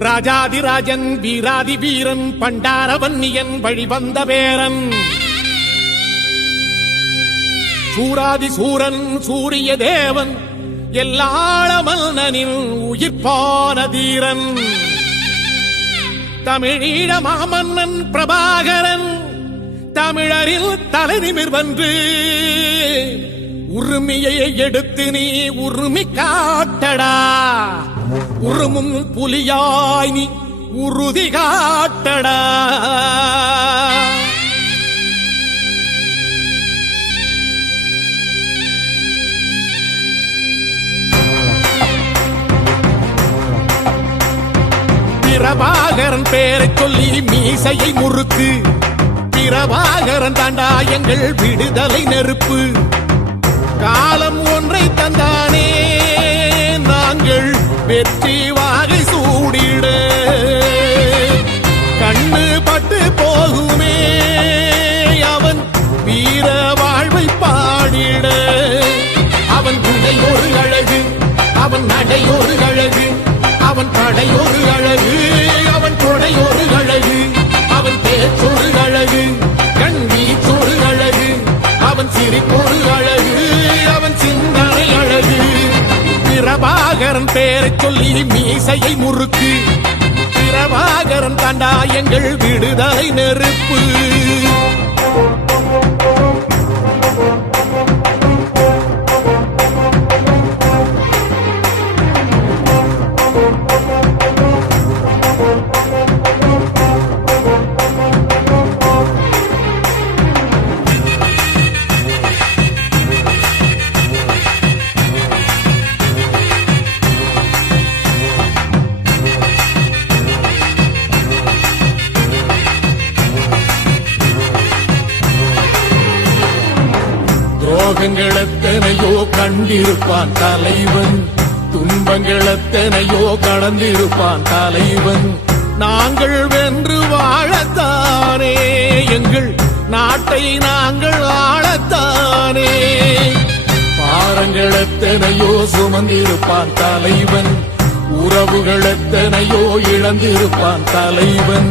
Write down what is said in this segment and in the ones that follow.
ராஜாதிராஜன் வீராதி வீரன் பண்டாரவன்னியன் வழிவந்த பேரன் சூராதி சூரன் சூரிய தேவன் எல்லாள மன்னனின் உயிர்ப்பான தீரன் தமிழீழ மாமன்னன் பிரபாகரன் தமிழரில் தலைநிமிர்வன்று உரிமையை எடுத்து நீ உரிமை காட்டடா உருமும் புலியாய் நீ உறுதி காட்டடா பிரபாகரன் பேரை சொல்லி மீசையை முறுக்கு பிரபாகரன் தாண்டா எங்கள் விடுதலை நெருப்பு காலம் ஒன்றை தந்தானே நாங்கள் வெற்றி வாகை சூடிட கண்ணு பட்டு போகுமே அவன் வீர வாழ்வை பாடிட அவன் குடை ஒரு அழகு அவன் நடை ஒரு அழகு அவன் படை ஒரு அழகு அவன் கொடை ஒரு அழகு அவன் பேச்சொரு அழகு கண் வீச்சொரு அழகு அவன் சிரிப்பொரு அழகு அவன் சிந்தனை அழகு பிரபாகரன் பேரை சொல்லி மீசையை முறுக்கு பிரபாகரன் தாண்டா எங்கள் விடுதலை நெருப்பு துரோகங்கள் எத்தனையோ கண்டிருப்பான் தலைவன் துன்பங்கள் எத்தனையோ கடந்திருப்பான் தலைவன் நாங்கள் வென்று வாழத்தானே எங்கள் நாட்டை நாங்கள் ஆளத்தானே பாரங்கள் எத்தனையோ சுமந்திருப்பான் தலைவன் உறவுகள் எத்தனையோ இழந்திருப்பான் தலைவன்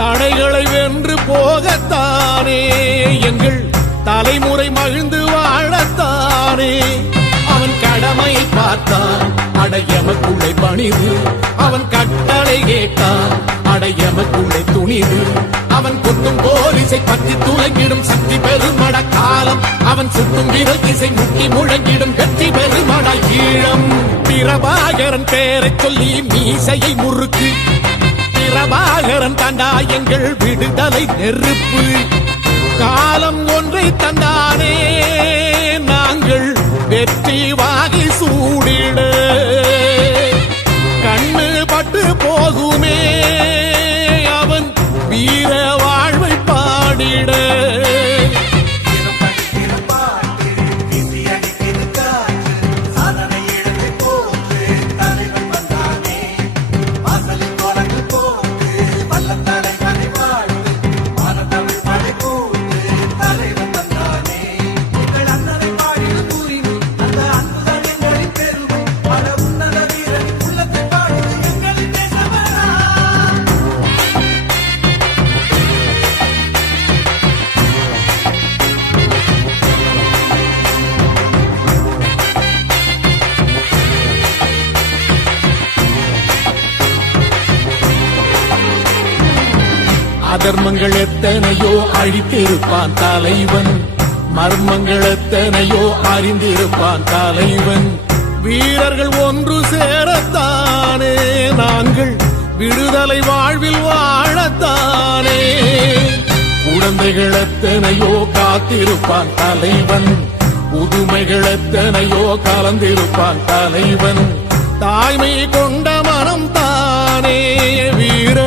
தடைகளை வென்று போகத்தானே எங்கள் தலைமுறை மகிழ்ந்து வாழத்தானே அவன் கடமையை பார்த்தான் அடையமக்குள்ளே பணிது அவன் கட்டளை கேட்டான் அடையமக்குள்ளே துணிது அவன் குத்தும் போலீசை பற்றி துலங்கிடும் சக்தி பெருமட காலம் அவன் சுத்தும் விரல் திசை முட்டி முழங்கிடும் வெற்றி பெருமட ஈழம் பிரபாகரன் பேரை சொல்லி மீசையை முறுக்கு பிரபாகரன் தாண்டா எங்கள் விடுதலை நெருப்பு காலம் ஒன்றை தந்தானே நாங்கள் வெற்றி வாகை சூடிட கண்ணு பட்டு போகுமே அவன் வீர வாழ்வை பாடிட அதர்மங்கள் எத்தனையோ அழித்திருப்பான் தலைவன் மர்மங்கள் எத்தனையோ அறிந்திருப்பான் தலைவன் வீரர்கள் ஒன்று சேரத்தானே நாங்கள் விடுதலை வாழ்வில் வாழத்தானே குழந்தைகள் எத்தனையோ காத்திருப்பான் தலைவன் புதுமைகள் எத்தனையோ கலந்திருப்பான் தலைவன் தாய்மை கொண்ட மனம் தானே வீர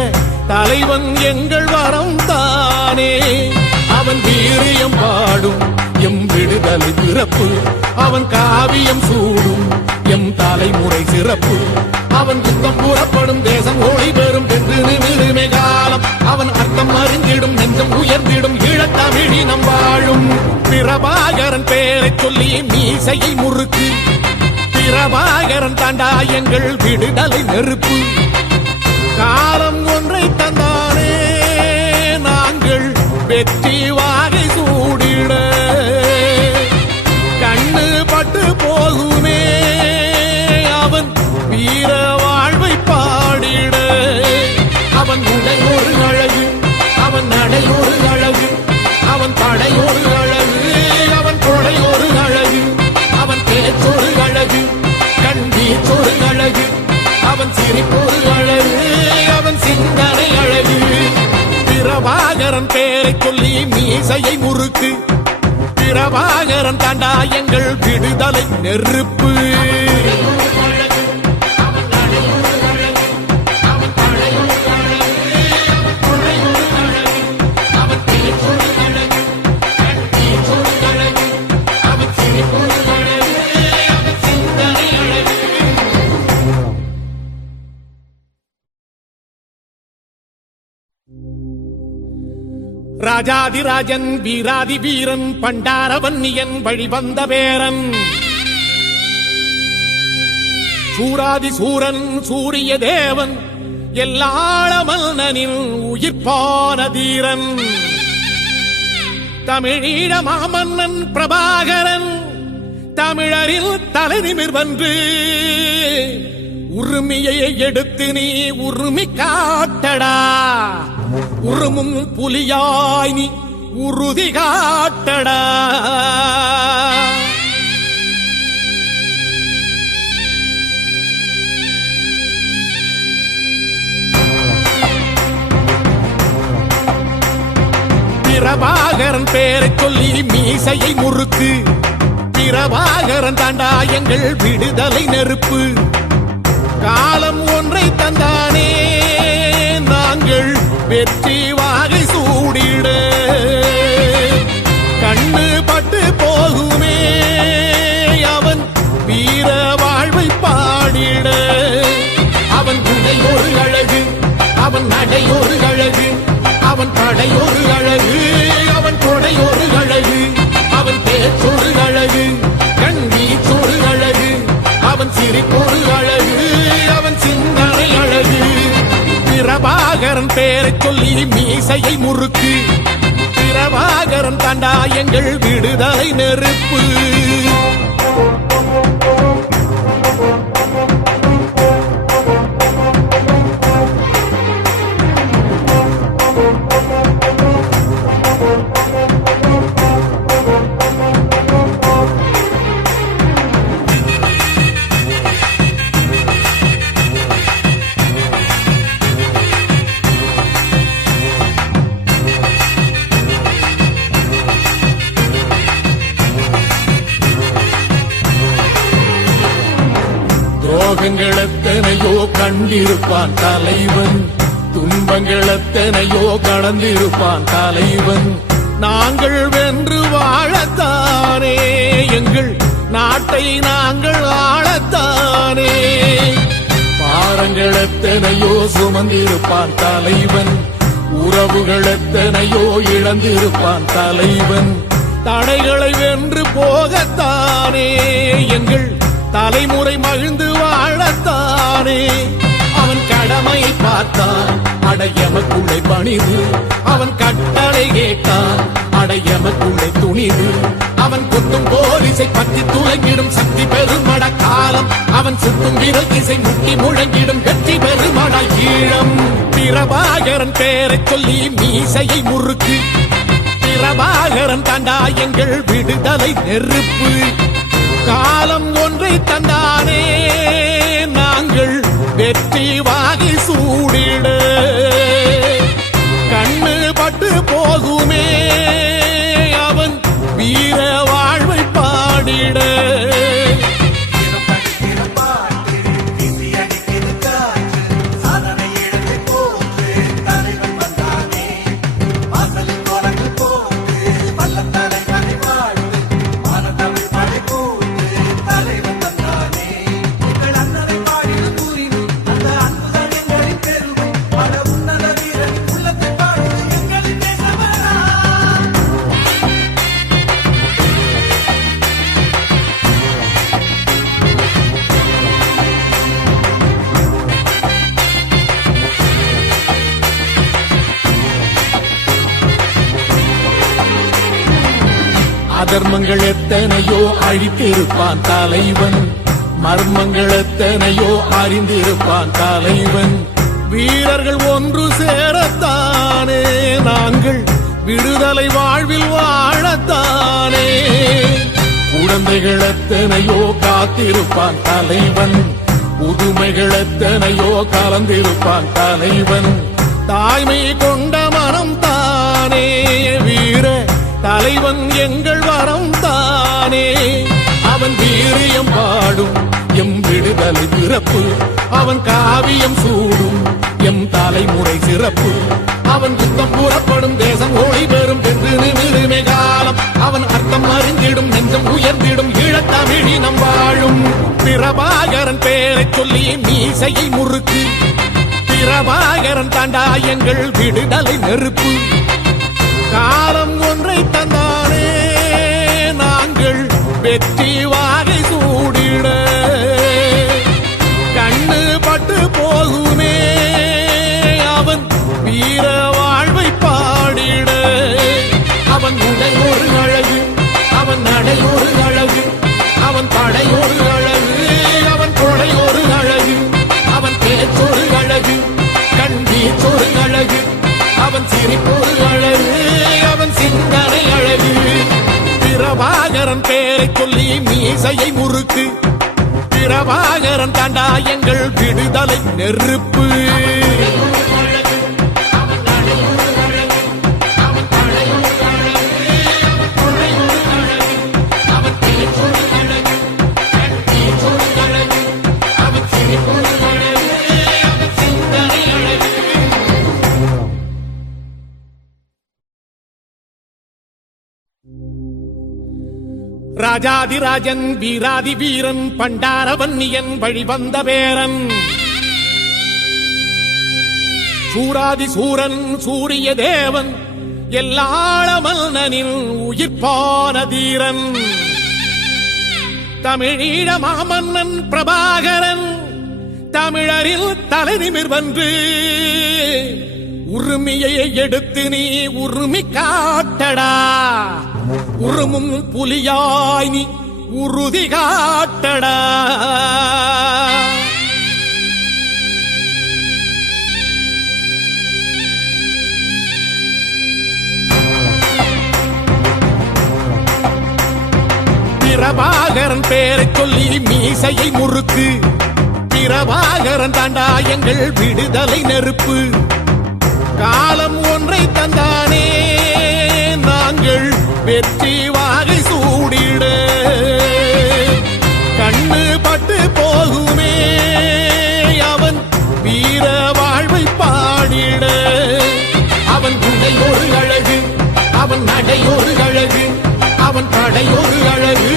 தலைவன் எங்கள் வரம் தானே அவன் வீரியம் பாடும் எம் விடுதலை பிறப்பு அவன் காவியம் சூடும் எம் தலைமுறை சிறப்பு அவன் குத்தம் கூறப்படும் தேசம் ஒளி பெறும் என்று நிமிருமே காலம் அவன் அர்த்தம் அறிந்திடும் நெஞ்சம் உயர்ந்திடும் ஈழத்தமிழினம் வாழும் பிரபாகரன் பேரை சொல்லி மீசையை முறுக்கு பிரபாகரன் தாண்டா எங்கள் விடுதலை நெருப்பு காலம் ஒன்றை தந்தானே நாங்கள் வெற்றி வாகை சூடிட கண்ணு பட்டு போகுமே அவன் வீர வாழ்வை பாடிட அவன் உடை ஒரு அழகு அவன் நடை ஒரு அழகு அவன் படை ஒரு அழகு அவன் கொடை ஒரு அழகு அவன் பேச்சொரு அழகு கண் வீச்சொரு அழகு அவன் சிரிப்பொரு அழகு அவன் சிந்தனை அழகு பிரபாகரன் பேரை சொல்லி மீசையை முறுக்கு பிரபாகரன் தாண்டா எங்கள் விடுதலை நெருப்பு ராஜாதிராஜன் வீராதி வீரன் பண்டாரவன்னியன் வழிவந்த பேரன் சூராதி சூரன் சூரிய தேவன் எல்லாள மன்னனின் உயிர்ப்பான தீரன் தமிழீழ மாமன்னன் பிரபாகரன் தமிழரில் தலைநிமிர் வென்று உரிமையை எடுத்து நீ உரிமை காட்டடா உருமும் புலியாய் நீ உறுதி காட்டடா பிரபாகரன் பேரை சொல்லி மீசையை முறுக்கு பிரபாகரன் தாண்டா எங்கள் விடுதலை நெருப்பு காலம் ஒன்றை தந்தானே நாங்கள் வெற்றி வாகை சூடிட கண்ணு பட்டு போகுமே அவன் வீர வாழ்வை பாடிட அவன் உடை ஒரு அழகு அவன் நடை ஒரு அழகு அவன் படை ஒரு அழகு அவன் கொடை ஒரு அழகு அவன் பேச்சொரு அழகு கண் வீச்சொரு அழகு அவன் சிரிப்பொரு அழகு அவன் சிந்தனை அழகு பிரபாகரன் பேரை சொல்லி மீசையை முறுக்கு பிரபாகரன் தாண்டா எங்கள் விடுதலை நெருப்பு துன்பங்களெத்தனையோ கண்டிருப்பான் தலைவன் துன்பங்களெத்தனையோ கடந்திருப்பான் தலைவன் நாங்கள் வென்று வாழத்தானே எங்கள் நாட்டை நாங்கள் ஆளத்தானே பாரங்களெத்தனையோ சுமந்திருப்பான் தலைவன் உறவுகளெத்தனையோ இழந்திருப்பான் தலைவன் தடைகளை வென்று போகத்தானே எங்கள் தலைமுறை மகிழ்ந்து வாழத்தானே அவன் கடமையை பார்த்தான் அடையமக்குள்ளே பணிவு அவன் கட்டளை கேட்டான் அடையமக்குள்ளே துணிவு அவன் குத்தும் போரிசை பற்றி துளங்கிடும் சக்தி பெருமட காலம் அவன் சுத்தும் விரல் இசை முட்டி முழங்கிடும் வெற்றி பெருமட ஈழம் பிரபாகரன் பேரை சொல்லி மீசையை முறுக்கு பிரபாகரன் தாண்டா எங்கள் விடுதலை நெருப்பு காலம் ஒன்றை தந்தானே நாங்கள் வெற்றி வாகி சூடிட கண்ணு பட்டு போகுமே அவன் வீர வாழ்வை பாடிட அதர்மங்கள் எத்தனையோ அழித்திருப்பான் தலைவன், மர்மங்கள் எத்தனையோ அறிந்திருப்பான் தலைவன். வீரர்கள் ஒன்று சேரத்தானே நாங்கள் விடுதலை வாழ்வில் வாழத்தானே. குழந்தைகள் எத்தனையோ காத்திருப்பான் தலைவன், புதுமைகள் எத்தனையோ கலந்திருப்பான் தலைவன். தாய்மை கொண்ட மனம் தானே வீர தலைவன் எங்கள் வரம் தானே. அவன் வீரியம் பாடும் எம் விடுதலை பிறப்பு, அவன் காவியம் சூடும் எம் தலைமுறை சிறப்பு. அவன் யுத்தம் புறப்படும் தேசம் ஓடி பெறும் என்று நிமிருமே காலம். அவன் அர்த்தம் அறிந்திடும் நெஞ்சம் உயர்ந்திடும் ஈழத்தமிழினம் வாழும். பிரபாகரன் பேரை சொல்லி மீசையை முறுக்கு, பிரபாகரன் தாண்டா எங்கள் விடுதலை நெருப்பு. காலம் ஒன்றை தந்தானே நாங்கள் வெற்றி வாகை சூடிட. கண்ணு பட்டு போகுமே அவன் வீர வாழ்வை பாடிட. அவன் உடை ஒரு அழகு, அவன் நடை ஒரு அழகு, அவன் படை ஒரு அழகு, அவன் கொடை ஒரு அழகு, அவன் பேச்சொரு அழகு, கண் வீச்சொரு அழகு, அவன் சிரிப்பொரு அழகு, அவன் சிந்தனை அழகு. பிரபாகரன் பேரை சொல்லி மீசையை முறுக்கு, பிரபாகரன் தாண்டா எங்கள் விடுதலை நெருப்பு. ராஜாதிராஜன் வீராதி வீரன் பண்டாரவன்னியன் வழிவந்த பேரன். சூராதி சூரன் சூரிய தேவன் எல்லாள மன்னனின் உயிர்ப்பான தீரன். தமிழீழ மாமன்னன் பிரபாகரன் தமிழரில் தலை நிமிர்வன்று. உரிமையை எடுத்து நீ உரிமை காட்டடா, உருமும் புலியாய் நீ உறுதி காட்டடா. பிரபாகரன் பேரை சொல்லி மீசையை முறுக்கு, பிரபாகரன் தாண்டா எங்கள் விடுதலை நெருப்பு. காலம் ஒன்றை தந்தானே நாங்கள் வெற்றி வாகை சூடிட. கண்ணு பட்டு போகுமே அவன் வீர வாழ்வை பாடிட. அவன் உடை ஒரு அழகு, அவன் நடை ஒரு அழகு, அவன் படை ஒரு அழகு,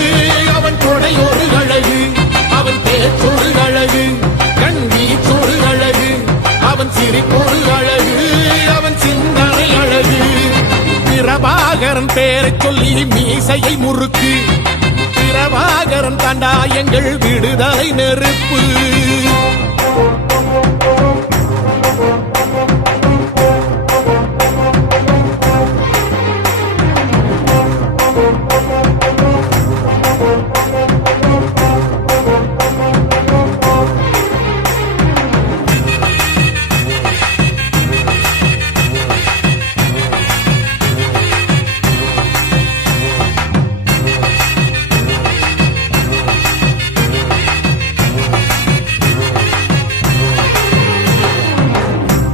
அவன் கொடை ஒரு அழகு, அவன் பேச்சொரு அழகு, கண் வீச்சொரு அழகு, அவன் சிரிப்பொரு அழகு, அவன் சிந்தனை அழகு. பிரபாகரன் பேரை சொல்லி மீசையை முறுக்கு, பிரபாகரன் தாண்டா எங்கள் விடுதலை நெருப்பு.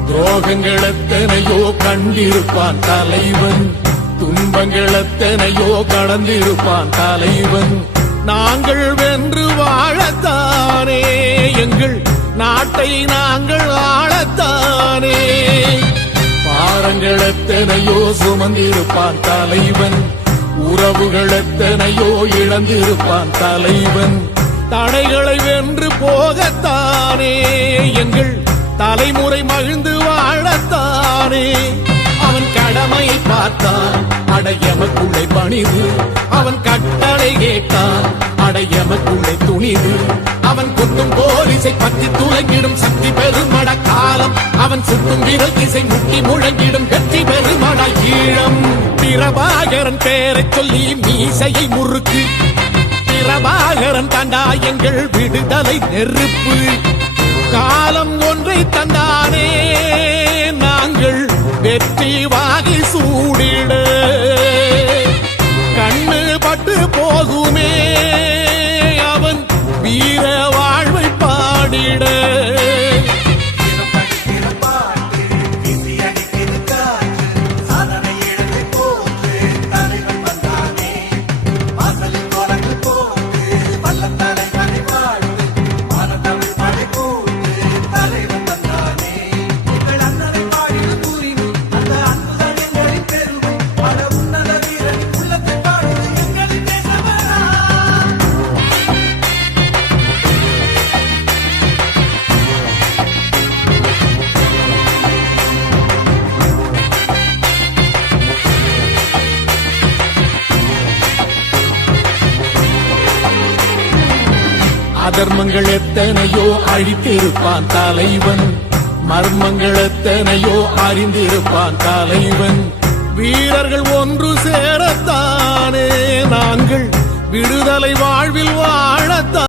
துரோகங்கள் எத்தனையோ கண்டிருப்பான் தலைவன், துன்பங்கள் எத்தனையோ கடந்திருப்பான் தலைவன். நாங்கள் வென்று வாழத்தானே எங்கள் நாட்டை நாங்கள் ஆளத்தானே. பாரங்கள் எத்தனையோ சுமந்திருப்பான் தலைவன், உறவுகள் எத்தனையோ இழந்திருப்பான் தலைவன். தடைகளை வென்று போகத்தானே எங்கள் தலைமுறை மகிழ்ந்து வாழத்தானே. அவன் கடமையை பார்த்தான் அடையமக்குள்ளே பணிது, அவன் கட்டளை கேட்டான் அடையமக்குள்ளே துணிது. அவன் குத்தும் போலீசை பற்றி துளங்கிடும் சக்தி பெருமட காலம், அவன் சுட்டும் விரல் திசை முட்டி முழங்கிடும் வெற்றி பெருமட ஈழம். பிரபாகரன் பேரைச் சொல்லி மீசையை முறுக்கு. பிரபாகரன் தாண்டா எங்கள் விடுதலை நெருப்பு. காலம் ஒன்றை தந்தானே நாங்கள் வெற்றி வாகை சூடிட. கண்ணு பட்டு போகுமே அவன் வீர வாழ்வை பாடிட. அதர்மங்கள் எத்தனையோ அழித்திருப்பான் தலைவன். மர்மங்கள் எத்தனையோ அறிந்திருப்பான் தலைவன். வீரர்கள் ஒன்று சேரத்தானே நாங்கள் விடுதலை வாழ்வில்